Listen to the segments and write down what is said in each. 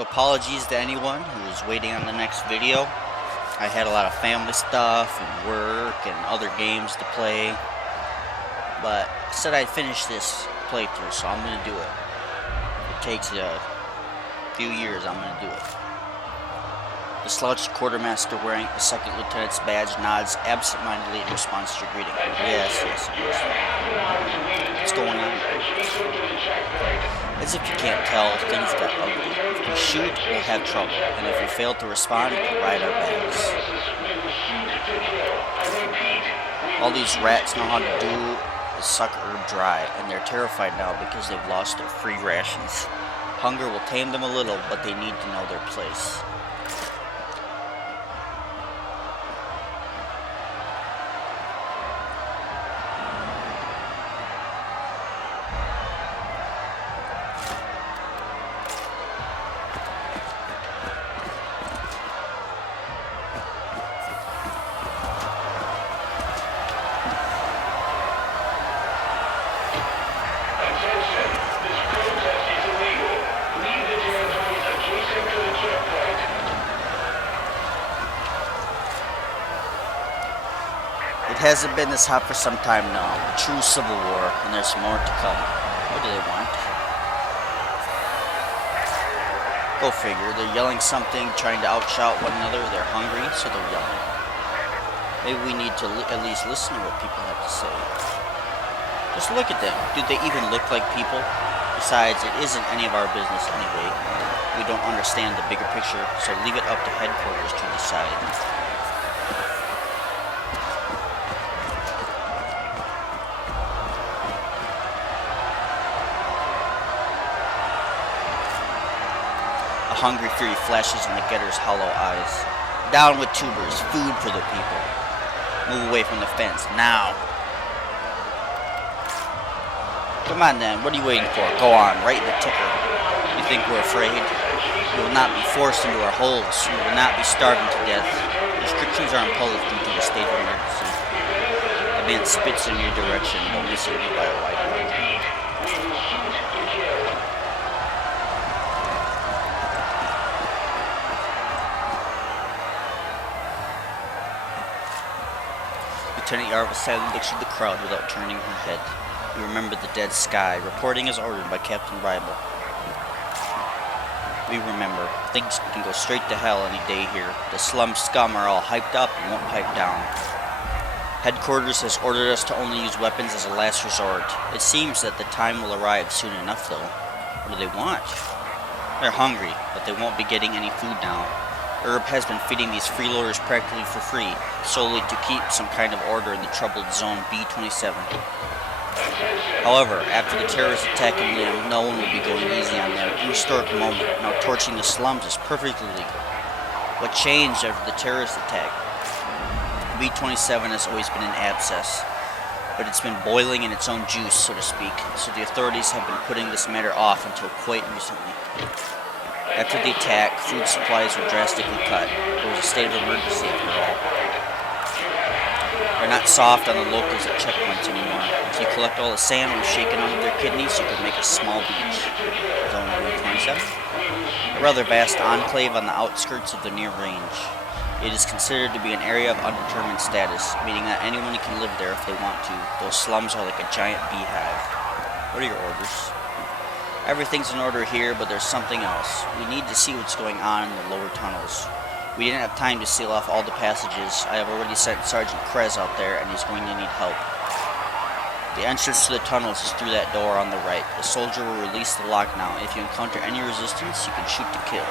So apologies to anyone who was waiting on the next video. I had a lot of family stuff and work and other games to play. But I said I'd finish this playthrough, so I'm going to do it. If it takes a few years, I'm going to do it. The slouched quartermaster wearing a second lieutenant's badge nods absent-mindedly in response to your greeting. Yes. What's going on? As if you can't tell, things got ugly. If you shoot, we'll have trouble, and if you fail to respond, we'll ride our backs. All these rats know how to do is suck herb dry, and they're terrified now because they've lost their free rations. Hunger will tame them a little, but they need to know their place. It hasn't been this hot for some time now. A true civil war, and there's more to come. What do they want? Go figure. They're yelling something, trying to outshout one another. They're hungry, so they're yelling. Maybe we need to at least listen to what people have to say. Just look at them. Do they even look like people? Besides, it isn't any of our business anyway. We don't understand the bigger picture, so leave it up to headquarters to decide. Hungry fury flashes in the getter's hollow eyes. Down with tubers, food for the people. Move away from the fence, now. Come on then, what are you waiting for? Go on, right in the ticker. You think we're afraid? You will not be forced into our holes. You will not be starving to death. Restrictions are imposed due to the state of emergency. A man spits in your direction, but missing you by a wide margin. Lieutenant Yarva silently looks at the crowd without turning her head. He remembered the dead sky, reporting as ordered by Captain Bible. We remember. Things can go straight to hell any day here. The slum scum are all hyped up and won't pipe down. Headquarters has ordered us to only use weapons as a last resort. It seems that the time will arrive soon enough, though. What do they want? They're hungry, but they won't be getting any food now. Herb has been feeding these freeloaders practically for free, solely to keep some kind of order in the troubled zone B-27. However, after the terrorist attack in Liam, no one will be going easy on them. An historic moment. Now torching the slums is perfectly legal. What changed after the terrorist attack? B-27 has always been an abscess, but it's been boiling in its own juice, so to speak, so the authorities have been putting this matter off until quite recently. After the attack, food supplies were drastically cut. There was a state of emergency after all. They're not soft on the locals at checkpoints anymore. If you collect all the sand we've shaken under their kidneys, you could make a small beach. Zone 27? A rather vast enclave on the outskirts of the near range. It is considered to be an area of undetermined status, meaning that anyone can live there if they want to. Those slums are like a giant beehive. What are your orders? Everything's in order here, but there's something else. We need to see what's going on in the lower tunnels. We didn't have time to seal off all the passages. I have already sent Sergeant Krez out there, and he's going to need help. The entrance to the tunnels is through that door on the right. The soldier will release the lock now. If you encounter any resistance, you can shoot to kill.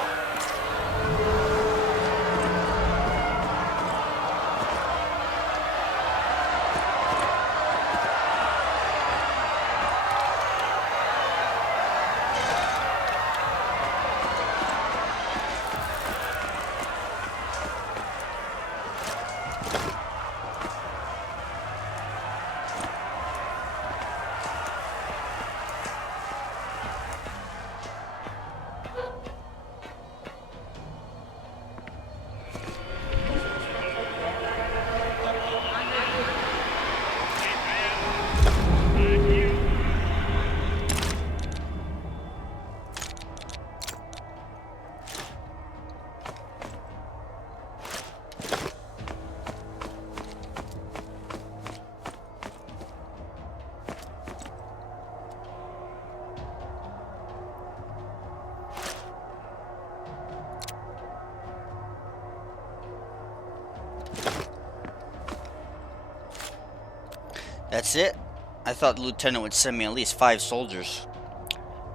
That's it? I thought the lieutenant would send me at least 5 soldiers.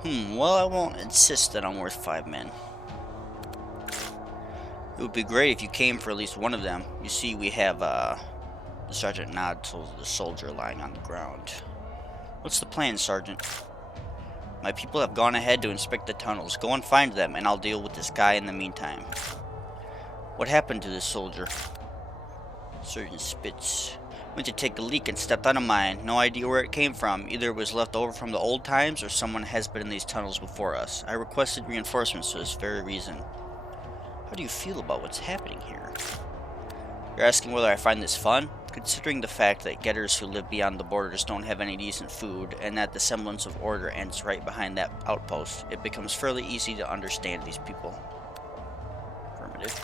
Well, I won't insist that I'm worth 5 men. It would be great if you came for at least one of them. You see, we have, the sergeant nods to the soldier lying on the ground. What's the plan, Sergeant? My people have gone ahead to inspect the tunnels. Go and find them, and I'll deal with this guy in the meantime. What happened to this soldier? Sergeant Spitz went to take a leak and stepped on a mine. No idea where it came from. Either it was left over from the old times, or someone has been in these tunnels before us. I requested reinforcements for this very reason. How do you feel about what's happening here? You're asking whether I find this fun? Considering the fact that getters who live beyond the borders don't have any decent food, and that the semblance of order ends right behind that outpost, it becomes fairly easy to understand these people. Affirmative.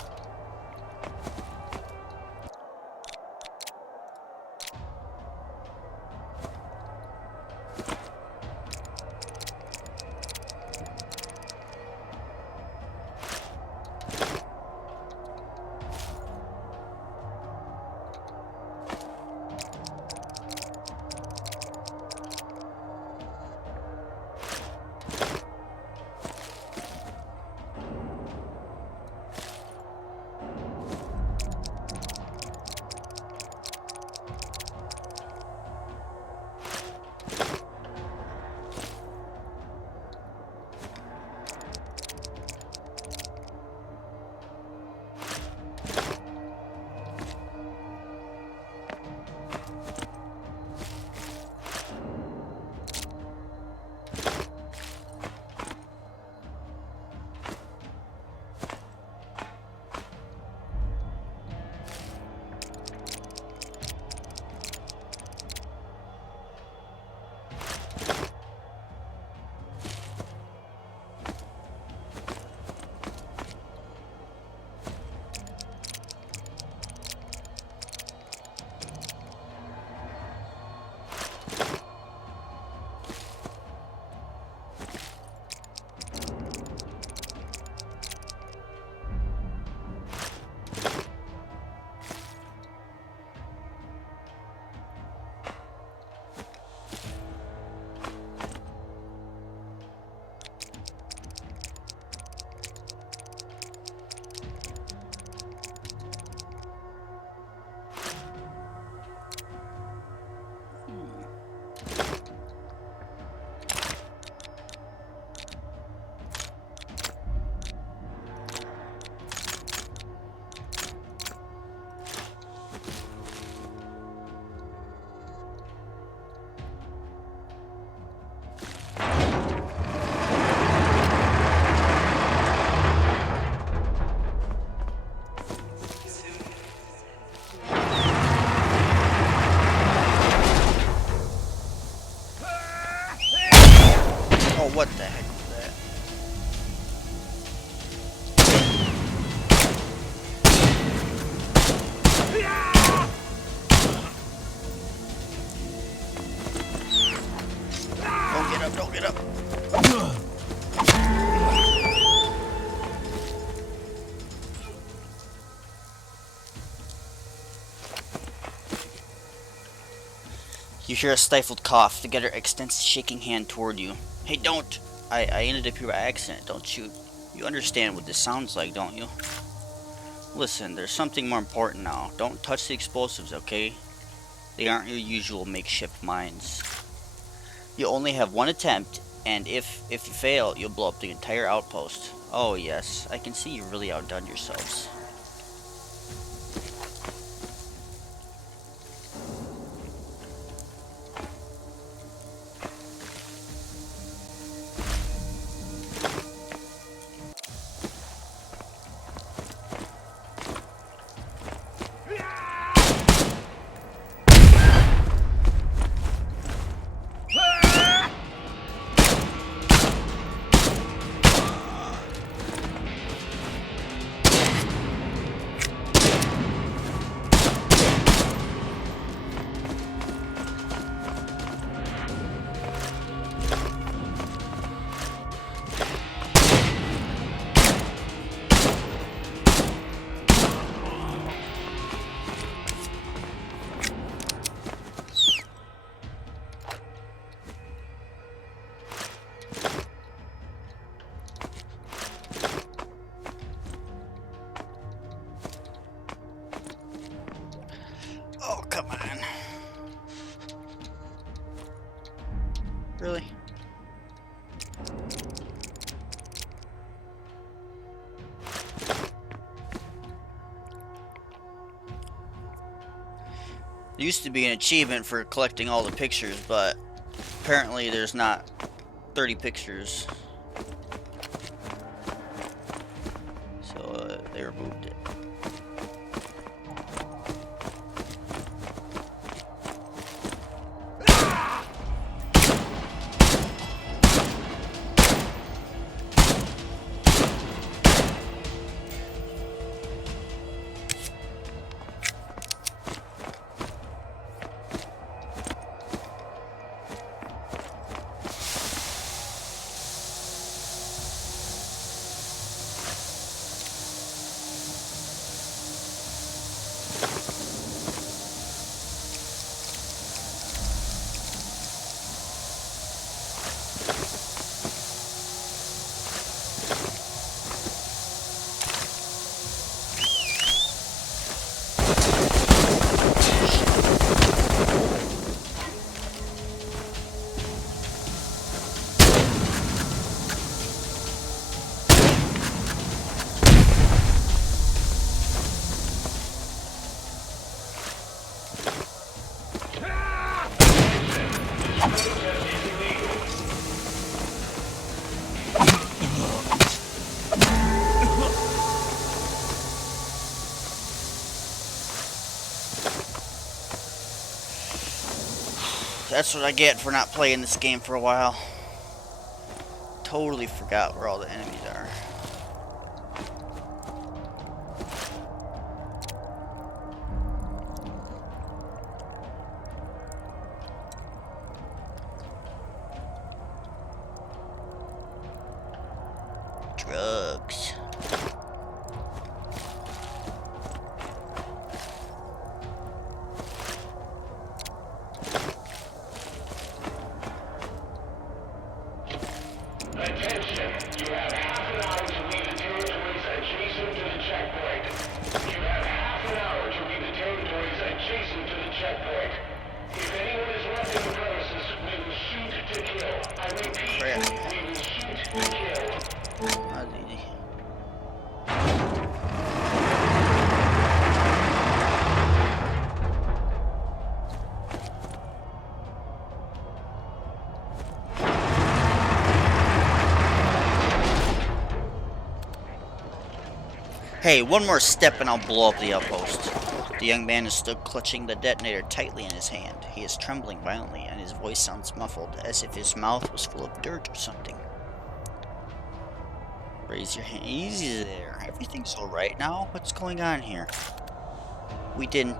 What the heck was that? Don't get up, don't get up. You hear a stifled cough. The getter extends a shaking hand toward you. Hey, don't! I ended up here by accident. Don't shoot. You understand what this sounds like, don't you? Listen, there's something more important now. Don't touch the explosives, okay? They aren't your usual makeshift mines. You only have one attempt, and if you fail, you'll blow up the entire outpost. Oh yes, I can see you really outdone yourselves. There used to be an achievement for collecting all the pictures, but apparently there's not 30 pictures. So they removed it. That's what I get for not playing this game for a while. Totally forgot where all the enemies are. Drugs. Hey, one more step and I'll blow up the outpost. The young man is still clutching the detonator tightly in his hand. He is trembling violently and his voice sounds muffled, as if his mouth was full of dirt or something. Raise your hand. Easy there. Everything's alright now? What's going on here? You can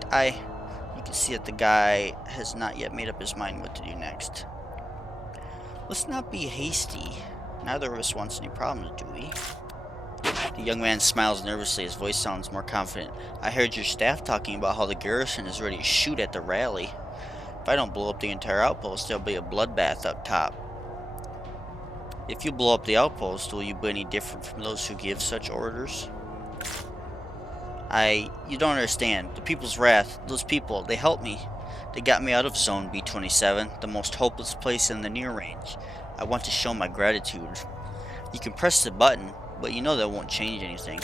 see that the guy has not yet made up his mind what to do next. Let's not be hasty. Neither of us wants any problems, do we? The young man smiles nervously. His voice sounds more confident. I heard your staff talking about how the garrison is ready to shoot at the rally. If I don't blow up the entire outpost, there'll be a bloodbath up top. If you blow up the outpost, will you be any different from those who give such orders? You don't understand. The people's wrath, those people, they helped me. They got me out of zone B-27, the most hopeless place in the near range. I want to show my gratitude. You can press the button, but you know that won't change anything.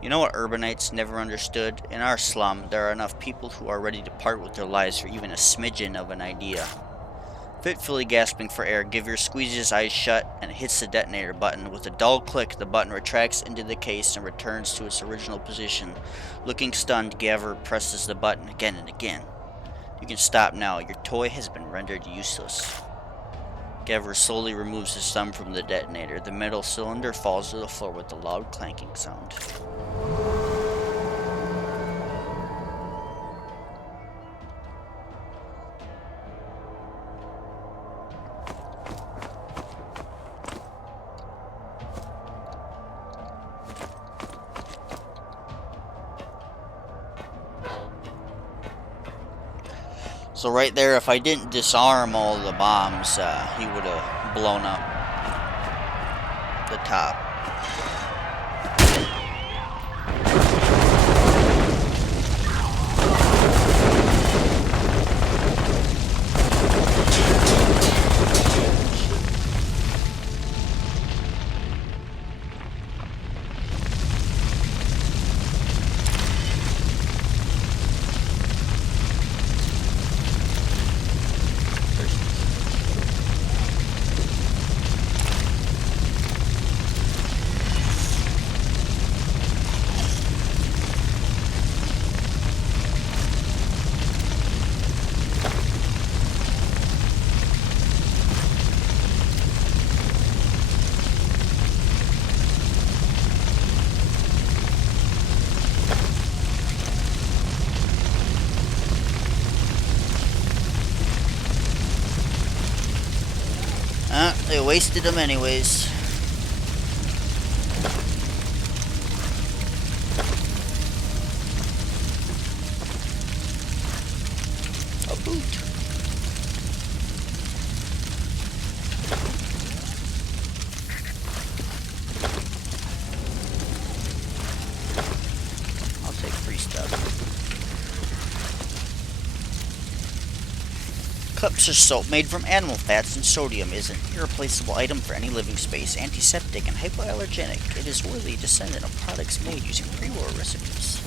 You know what urbanites never understood? In our slum, there are enough people who are ready to part with their lives for even a smidgen of an idea. Fitfully gasping for air, Giver squeezes his eyes shut and hits the detonator button. With a dull click, the button retracts into the case and returns to its original position. Looking stunned, Gavin presses the button again and again. You can stop now. Your toy has been rendered useless. Gavin slowly removes his thumb from the detonator. The metal cylinder falls to the floor with a loud clanking sound. So right there, if I didn't disarm all the bombs, he would have blown up the top. They wasted them anyways. A boot. I'll take free stuff. Eclipse soap made from animal fats and sodium is an irreplaceable item for any living space, antiseptic and hypoallergenic. It is worthy descendant of products made using pre-war recipes.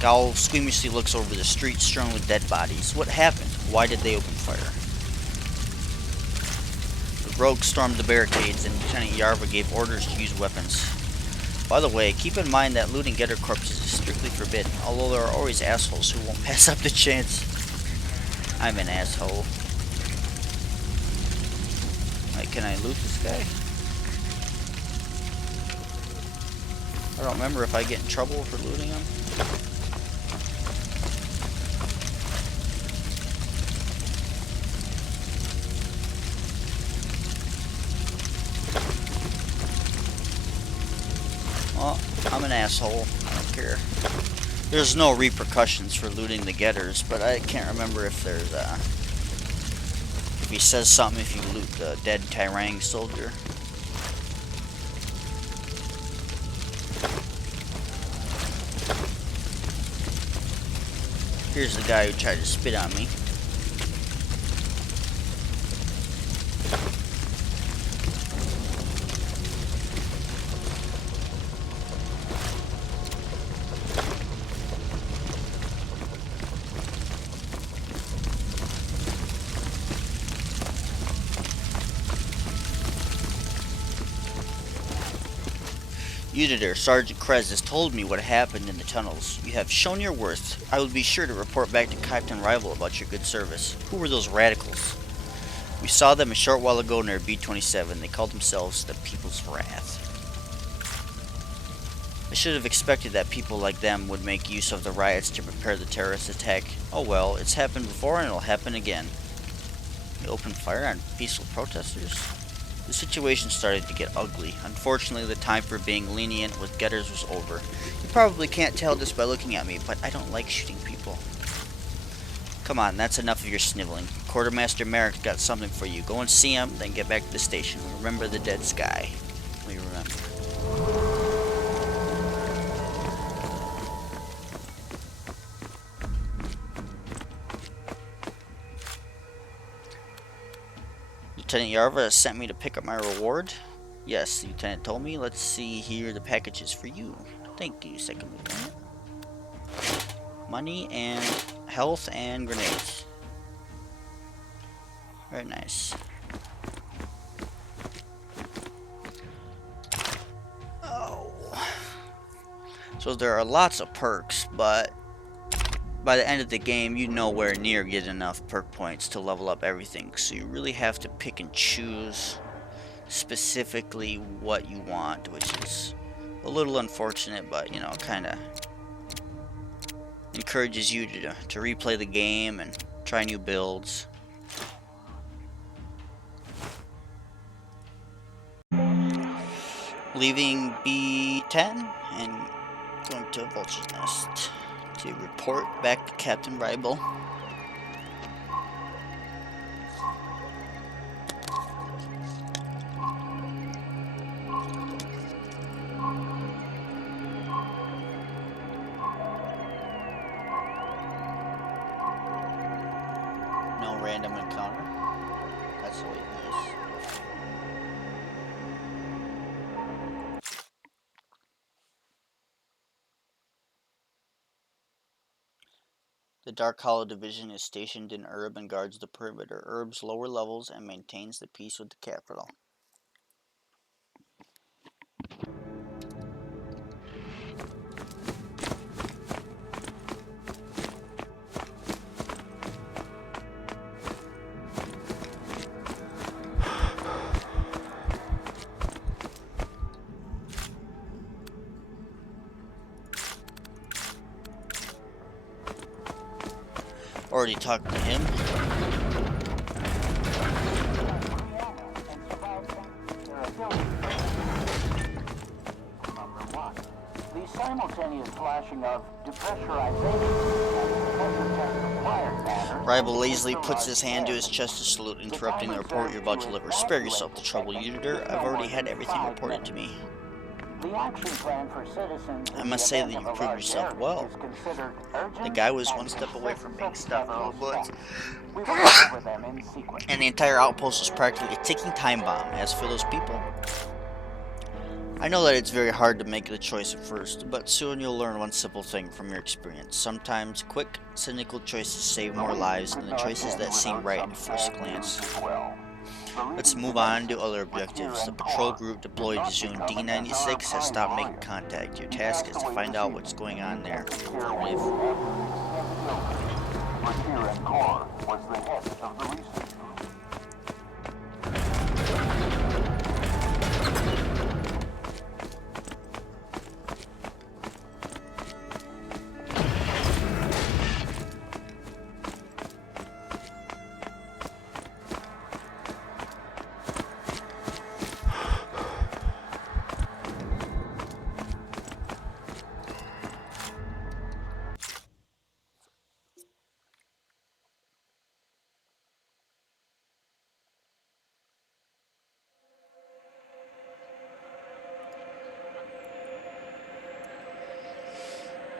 Gowl squeamishly looks over the street strewn with dead bodies. What happened? Why did they open fire? The rogues stormed the barricades and Lieutenant Yarva gave orders to use weapons. By the way, keep in mind that looting getter corpses is strictly forbidden, although there are always assholes who won't pass up the chance. I'm an asshole. Like, can I loot this guy? I don't remember if I get in trouble for looting him. Well, I'm an asshole. I don't care. There's no repercussions for looting the getters, but I can't remember if there's if he says something if you loot the dead Tyrang soldier. Here's the guy who tried to spit on me. Uditor, Sergeant Krez has told me what happened in the tunnels. You have shown your worth. I will be sure to report back to Captain Rival about your good service. Who were those radicals? We saw them a short while ago near B-27. They called themselves the People's Wrath. I should have expected that people like them would make use of the riots to prepare the terrorist attack. Oh well, it's happened before and it'll happen again. They opened fire on peaceful protesters? The situation started to get ugly. Unfortunately, the time for being lenient with getters was over. You probably can't tell just by looking at me, but I don't like shooting people. Come on, that's enough of your sniveling. Quartermaster Merrick's got something for you. Go and see him, then get back to the station. Remember the dead sky. We remember. Lieutenant Yarva sent me to pick up my reward. Yes, the Lieutenant told me. Let's see here. The package is for you. Thank you, Second Lieutenant. Money and health and grenades. Very nice. Oh. So there are lots of perks, but by the end of the game, you nowhere near get enough perk points to level up everything. So you really have to pick and choose specifically what you want, which is a little unfortunate, but you know, kind of encourages you to replay the game and try new builds. Leaving B-10 and going to Vulture's Nest to report back to Captain Ribel. No random encounter. That's always nice. The Dark Hollow Division is stationed in Urb and guards the perimeter, Urb's lower levels, and maintains the peace with the capital. Already talked to him. Number one, the simultaneous flashing of depressurization and pressure test required matter. Rival lazily puts his hand to his chest to salute, interrupting the report you're about to deliver. Spare yourself the trouble, Unitor. I've already had everything reported to me. The action plan for citizens I must say that you proved yourself well. The guy was one step away from being stuffed full of bullets, and the entire outpost was practically a ticking time bomb. As for those people, I know that it's very hard to make the choice at first, but soon you'll learn one simple thing from your experience. Sometimes quick, cynical choices save more lives than the choices that seem right at first glance. Let's move on to other objectives. The patrol group deployed to Zone D-106 has stopped making contact. Your task is to find out what's going on there.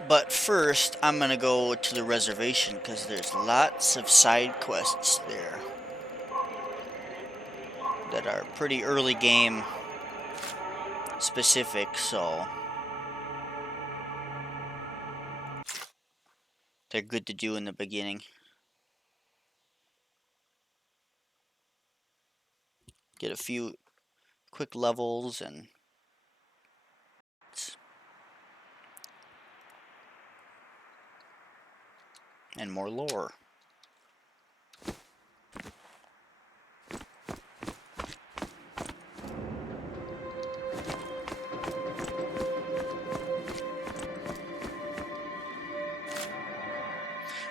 But first, I'm gonna go to the reservation because there's lots of side quests there that are pretty early game specific, so they're good to do in the beginning. Get a few quick levels and more lore.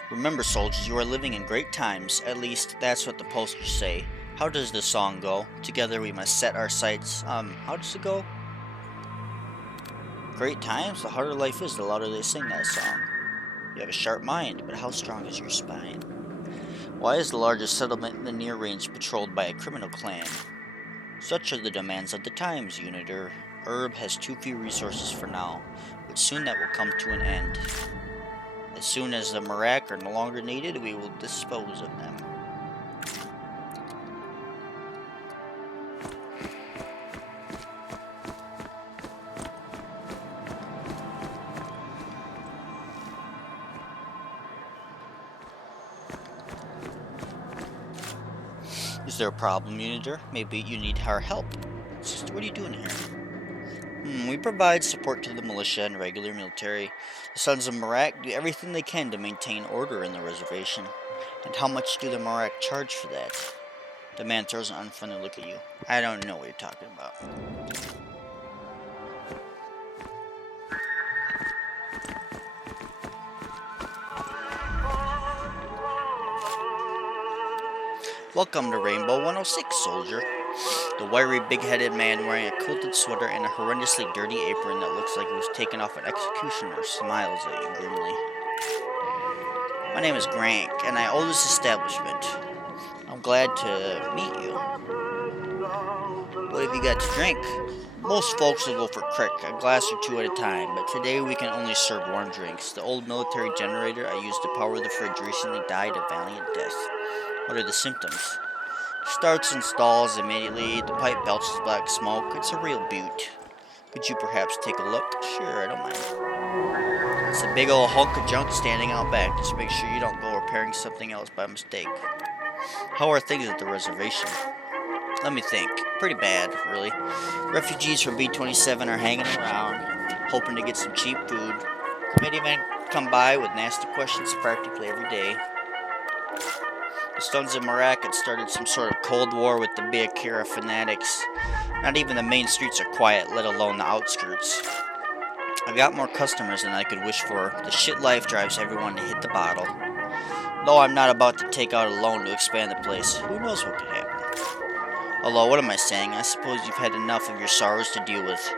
Remember, soldiers, you are living in great times. At least, that's what the posters say. How does the song go? Together we must set our sights. How does it go? Great times? The harder life is, the louder they sing that song. You have a sharp mind, but how strong is your spine? Why is the largest settlement in the near range patrolled by a criminal clan? Such are the demands of the times, Unitor. Herb has too few resources for now, but soon that will come to an end. As soon as the Marak are no longer needed, we will dispose of them. Is there a problem, Unitor? Maybe you need our help. Sister, what are you doing here? We provide support to the militia and regular military. The Sons of Marak do everything they can to maintain order in the reservation. And how much do the Marak charge for that? The man throws an unfriendly look at you. I don't know what you're talking about. Welcome to Rainbow 106, soldier. The wiry, big-headed man wearing a quilted sweater and a horrendously dirty apron that looks like it was taken off an executioner smiles at you grimly. My name is Grank, and I own this establishment. I'm glad to meet you. What have you got to drink? Most folks will go for crick, a glass or two at a time, but today we can only serve warm drinks. The old military generator I used to power the fridge recently died a valiant death. What are the symptoms? Starts and stalls immediately. The pipe belches black smoke. It's a real beaut. Could you perhaps take a look? Sure, I don't mind. It's a big old hunk of junk standing out back. Just make sure you don't go repairing something else by mistake. How are things at the reservation? Let me think. Pretty bad, really. Refugees from B-27 are hanging around, hoping to get some cheap food. Committee men come by with nasty questions practically every day. The Sons of Marak had started some sort of cold war with the Biakira fanatics. Not even the main streets are quiet, let alone the outskirts. I've got more customers than I could wish for. The shit life drives everyone to hit the bottle. Though I'm not about to take out a loan to expand the place, who knows what could happen. Although, what am I saying? I suppose you've had enough of your sorrows to deal with.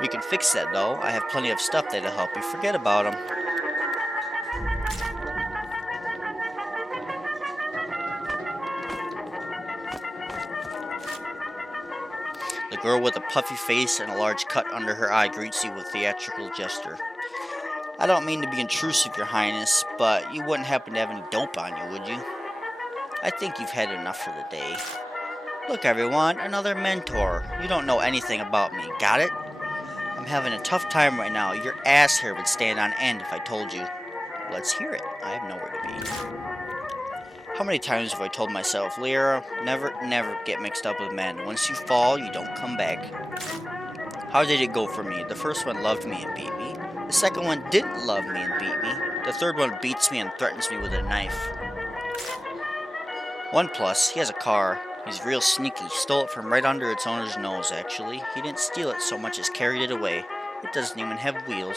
We can fix that, though. I have plenty of stuff that'll help you forget about them. The girl with a puffy face and a large cut under her eye greets you with theatrical gesture. I don't mean to be intrusive, Your Highness, but you wouldn't happen to have any dope on you, would you? I think you've had enough for the day. Look, everyone, another mentor. You don't know anything about me, got it? I'm having a tough time right now. Your ass hair would stand on end if I told you. Let's hear it. I have nowhere to be. How many times have I told myself, Lyra, never get mixed up with men. Once you fall, you don't come back. How did it go for me? The first one loved me and beat me. The second one didn't love me and beat me. The third one beats me and threatens me with a knife. One plus, he has a car. He's real sneaky. Stole it from right under its owner's nose, actually. He didn't steal it so much as carried it away. It doesn't even have wheels.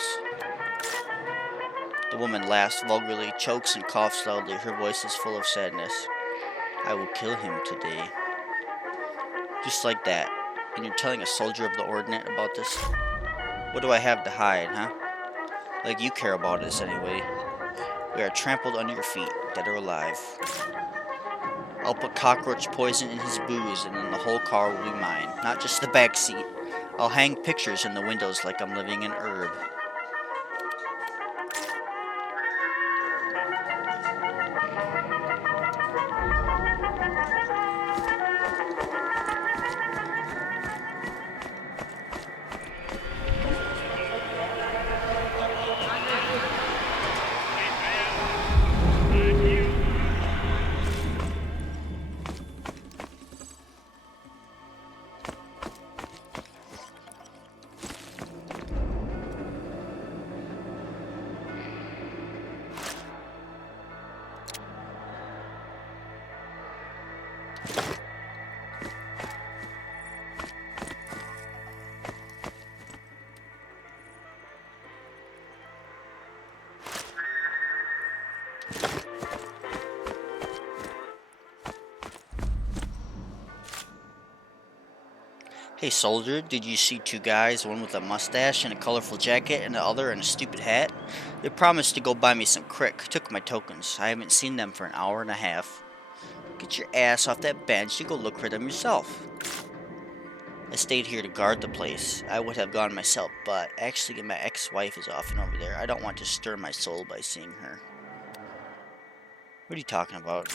The woman laughs vulgarly, chokes, and coughs loudly. Her voice is full of sadness. I will kill him today. Just like that. And you're telling a soldier of the ordinate about this? What do I have to hide, huh? Like you care about us anyway. We are trampled under your feet, dead or alive. I'll put cockroach poison in his booze, and then the whole car will be mine. Not just the back seat. I'll hang pictures in the windows like I'm living in herb. Hey soldier, did you see two guys, one with a mustache and a colorful jacket and the other in a stupid hat? They promised to go buy me some crick, took my tokens. I haven't seen them for an hour and a half. Get your ass off that bench and go look for them yourself. I stayed here to guard the place. I would have gone myself, but actually my ex-wife is often over there. I don't want to stir my soul by seeing her. What are you talking about?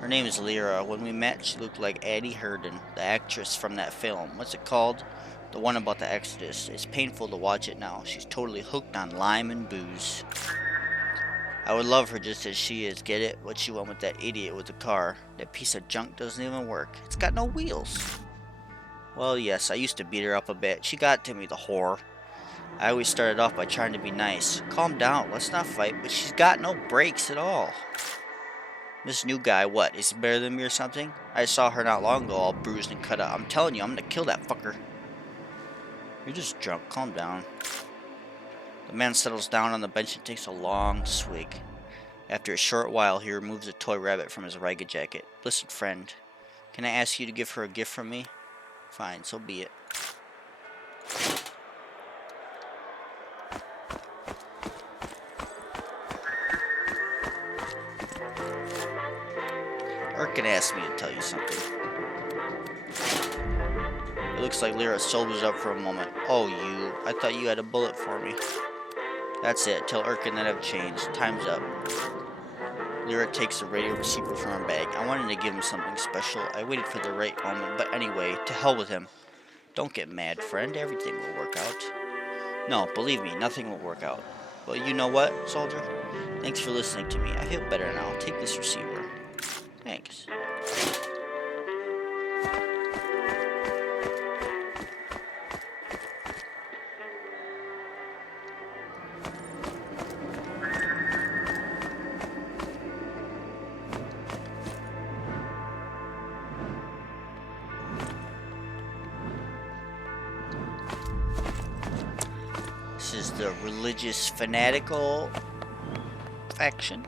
Her name is Lyra. When we met, she looked like Addie Herndon, the actress from that film. What's it called? The one about the Exodus. It's painful to watch it now. She's totally hooked on lime and booze. I would love her just as she is. Get it? What she went with that idiot with the car. That piece of junk doesn't even work. It's got no wheels. Well, yes, I used to beat her up a bit. She got to me, the whore. I always started off by trying to be nice. Calm down. Let's not fight. But she's got no brakes at all. This new guy, what? Is he better than me or something? I saw her not long ago, all bruised and cut up. I'm telling you, I'm gonna kill that fucker. You're just drunk. Calm down. The man settles down on the bench and takes a long swig. After a short while, he removes a toy rabbit from his ragged jacket. Listen, friend. Can I ask you to give her a gift from me? Fine, so be it. Erkin asked me to tell you something. It looks like Lyra sobers up for a moment. Oh, you. I thought you had a bullet for me. That's it. Tell Erkin that I've changed. Time's up. Lyra takes the radio receiver from her bag. I wanted to give him something special. I waited for the right moment. But anyway, to hell with him. Don't get mad, friend. Everything will work out. No, believe me, nothing will work out. Well, you know what, soldier? Thanks for listening to me. I feel better now. Take this receiver. Thanks. This is the religious fanatical faction.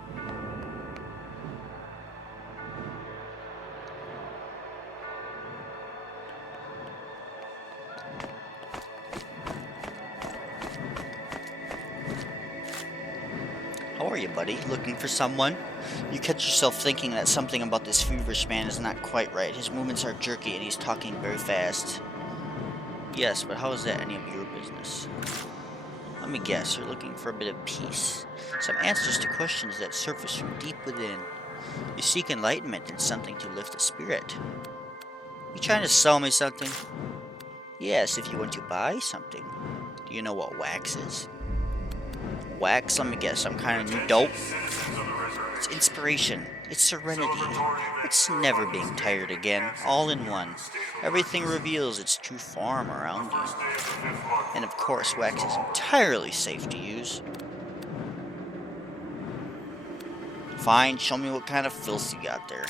are you, buddy? Looking for someone? You catch yourself thinking that something about this feverish man is not quite right. His movements are jerky and he's talking very fast. Yes, but how is that any of your business? Let me guess, you're looking for a bit of peace. Some answers to questions that surface from deep within. You seek enlightenment and something to lift the spirit. You trying to sell me something? Yes, if you want to buy something. Do you know what wax is? Wax? Let me guess, some kind of new dope? It's inspiration. It's serenity. It's never being tired again. All in one. Everything reveals its true form around you. And of course, wax is entirely safe to use. Fine, show me what kind of filth you got there.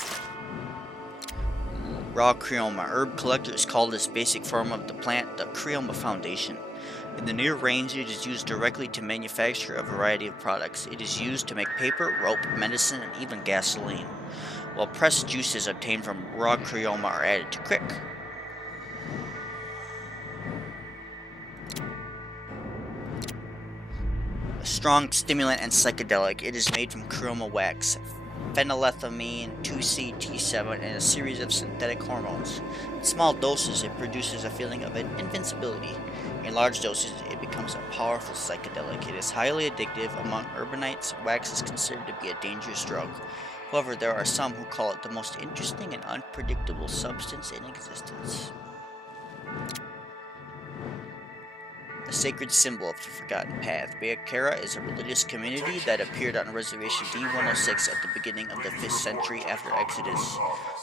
Raw Creoma. Herb collectors call this basic form of the plant the Creoma Foundation. In the near range, it is used directly to manufacture a variety of products. It is used to make paper, rope, medicine, and even gasoline, while pressed juices obtained from raw Creoma are added to crick. A strong stimulant and psychedelic, it is made from Creoma wax, phenylethylamine, 2C-T7, and a series of synthetic hormones. In small doses, it produces a feeling of invincibility. In large doses, it becomes a powerful psychedelic. It is highly addictive. Among urbanites, wax is considered to be a dangerous drug. However, there are some who call it the most interesting and unpredictable substance in existence. A sacred symbol of the forgotten path. Beakera is a religious community that appeared on reservation D-106 at the beginning of the 5th century after Exodus.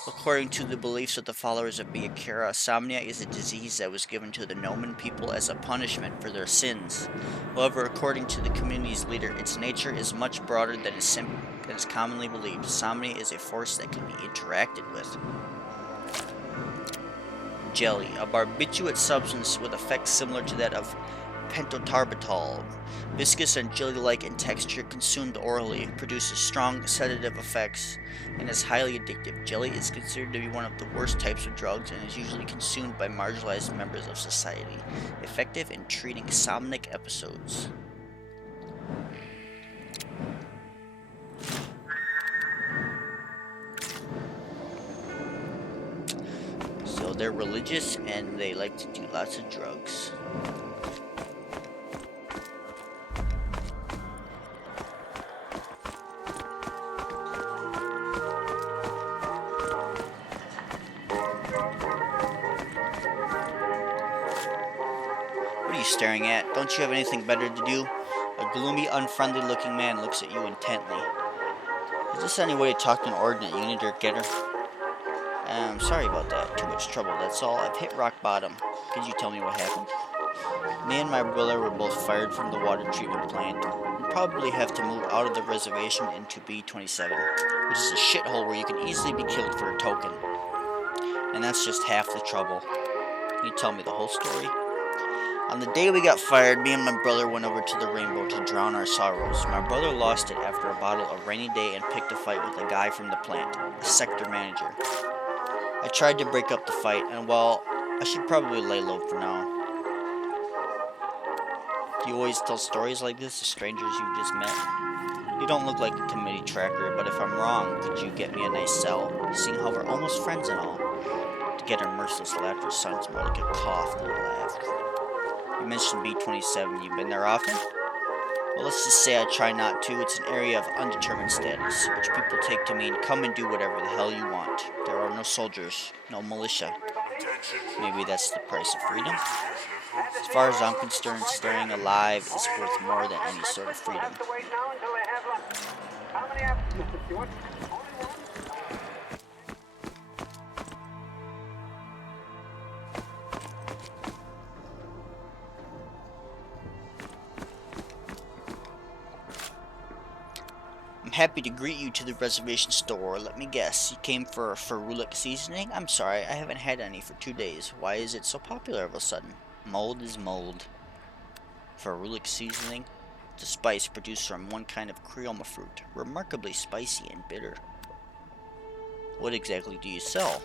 According to the beliefs of the followers of Beakera, insomnia is a disease that was given to the Noman people as a punishment for their sins. However, according to the community's leader, its nature is much broader than is commonly believed. Insomnia is a force that can be interacted with. Jelly, a barbiturate substance with effects similar to that of pentobarbital. Viscous and jelly-like in texture, consumed orally, produces strong sedative effects and is highly addictive. Jelly is considered to be one of the worst types of drugs and is usually consumed by marginalized members of society. Effective in treating somnic episodes. So they're religious and they like to do lots of drugs. What are you staring at? Don't you have anything better to do? A gloomy, unfriendly looking man looks at you intently. Is this any way to talk to an ordinate unit or getter? I'm sorry about that. Too much trouble, that's all. I've hit rock bottom. Could you tell me what happened? Me and my brother were both fired from the water treatment plant. We'll probably have to move out of the reservation into B-27, which is a shithole where you can easily be killed for a token. And that's just half the trouble. Can you tell me the whole story? On the day we got fired, me and my brother went over to the Rainbow to drown our sorrows. My brother lost it after a bottle of rainy day and picked a fight with a guy from the plant, a sector manager. I tried to break up the fight, and well, I should probably lay low for now. Do you always tell stories like this to strangers you just met? You don't look like a committee tracker, but if I'm wrong, could you get me a nice cell? Seeing how we're almost friends and all. To get her merciless laughter sounds more like a cough than a laugh. You mentioned B-27, you've been there often? Well, let's just say I try not to. It's an area of undetermined status, which people take to mean come and do whatever the hell you want. There are no soldiers, no militia. Maybe that's the price of freedom? As far as I'm concerned, staying alive is worth more than any sort of freedom. I'm happy to greet you to the reservation store. Let me guess, you came for ferulic seasoning? I'm sorry, I haven't had any for 2 days. Why is it so popular all of a sudden? Mold is mold. Ferulic seasoning? It's a spice produced from one kind of creoma fruit, remarkably spicy and bitter. What exactly do you sell?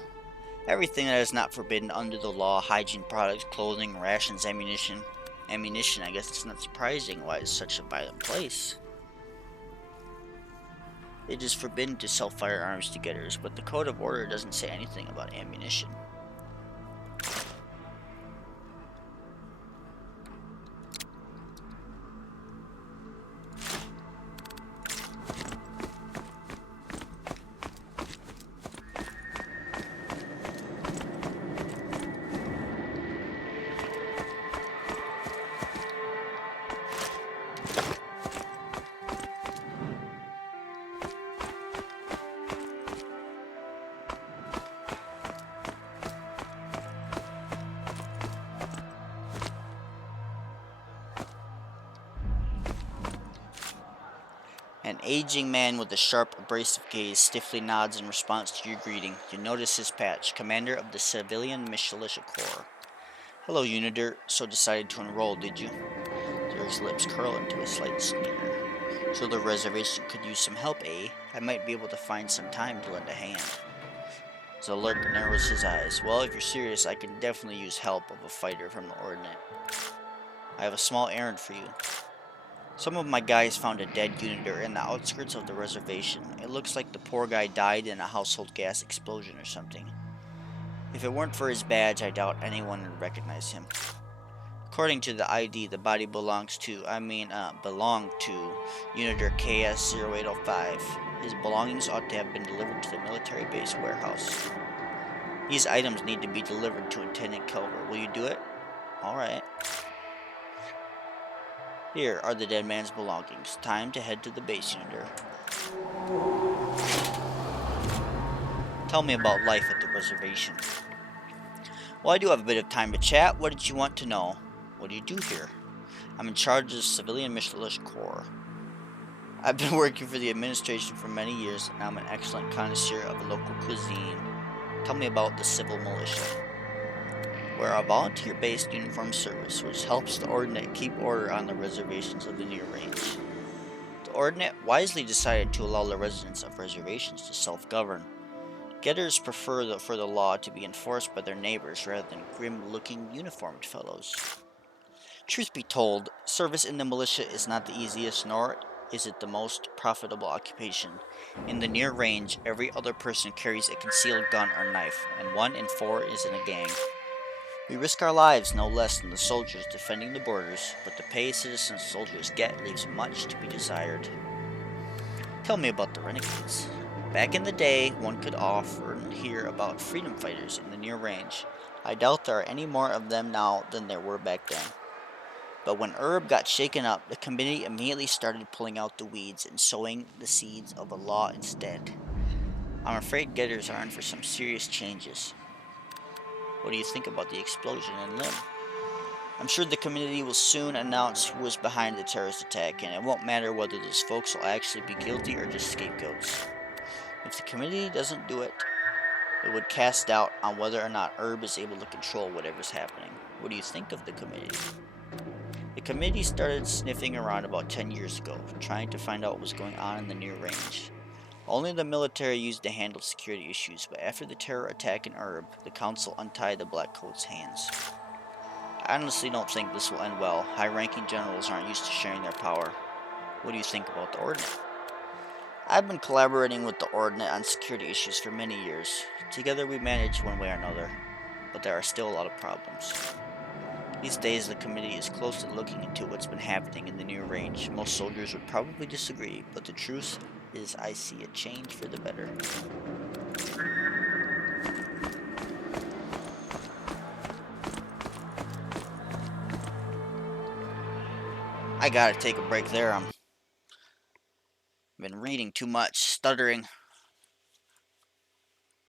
Everything that is not forbidden under the law, hygiene products, clothing, rations, ammunition. Ammunition, I guess it's not surprising why it's such a violent place. It is forbidden to sell firearms to getters, but the Code of Order doesn't say anything about ammunition. An aging man with a sharp, abrasive gaze stiffly nods in response to your greeting. You notice his patch, commander of the Civilian Militia Corps. Hello, Unitor. So decided to enroll, did you? Derek's lips curl into a slight sneer. So the reservation could use some help, eh? I might be able to find some time to lend a hand. His alert narrows his eyes. Well, if you're serious, I can definitely use help of a fighter from the Ordnance. I have a small errand for you. Some of my guys found a dead Unitor in the outskirts of the reservation. It looks like the poor guy died in a household gas explosion or something. If it weren't for his badge, I doubt anyone would recognize him. According to the ID, the body belonged to Unitor KS-0805. His belongings ought to have been delivered to the military base warehouse. These items need to be delivered to Lieutenant Culver. Will you do it? Alright. Here are the dead man's belongings. Time to head to the base, Unitor. Tell me about life at the reservation. Well, I do have a bit of time to chat. What did you want to know? What do you do here? I'm in charge of the Civilian Militia Corps. I've been working for the administration for many years, and I'm an excellent connoisseur of local cuisine. Tell me about the Civil Militia. We're a volunteer-based uniformed service which helps the Ordnance keep order on the reservations of the near range. The Ordnance wisely decided to allow the residents of reservations to self-govern. Getters prefer for the law to be enforced by their neighbors rather than grim-looking uniformed fellows. Truth be told, service in the militia is not the easiest, nor is it the most profitable occupation. In the near range, every other person carries a concealed gun or knife, and 1 in 4 is in a gang. We risk our lives no less than the soldiers defending the borders, but the pay citizen soldiers get leaves much to be desired. Tell me about the renegades. Back in the day, one could often hear about freedom fighters in the near range. I doubt there are any more of them now than there were back then. But when Herb got shaken up, the committee immediately started pulling out the weeds and sowing the seeds of a law instead. I'm afraid getters are in for some serious changes. What do you think about the explosion in Lim? I'm sure the committee will soon announce who was behind the terrorist attack, and it won't matter whether those folks will actually be guilty or just scapegoats. If the committee doesn't do it, it would cast doubt on whether or not Herb is able to control whatever's happening. What do you think of the committee? The committee started sniffing around about 10 years ago, trying to find out what was going on in the near range. Only the military used to handle security issues, but after the terror attack in Herb, the council untied the Blackcoats' hands. I honestly don't think this will end well. High-ranking generals aren't used to sharing their power. What do you think about the Ordnance? I've been collaborating with the Ordnance on security issues for many years. Together we manage one way or another, but there are still a lot of problems. These days the committee is closely looking into what's been happening in the near range. Most soldiers would probably disagree, but the truth is I see a change for the better. I gotta take a break there. I've been reading too much, stuttering.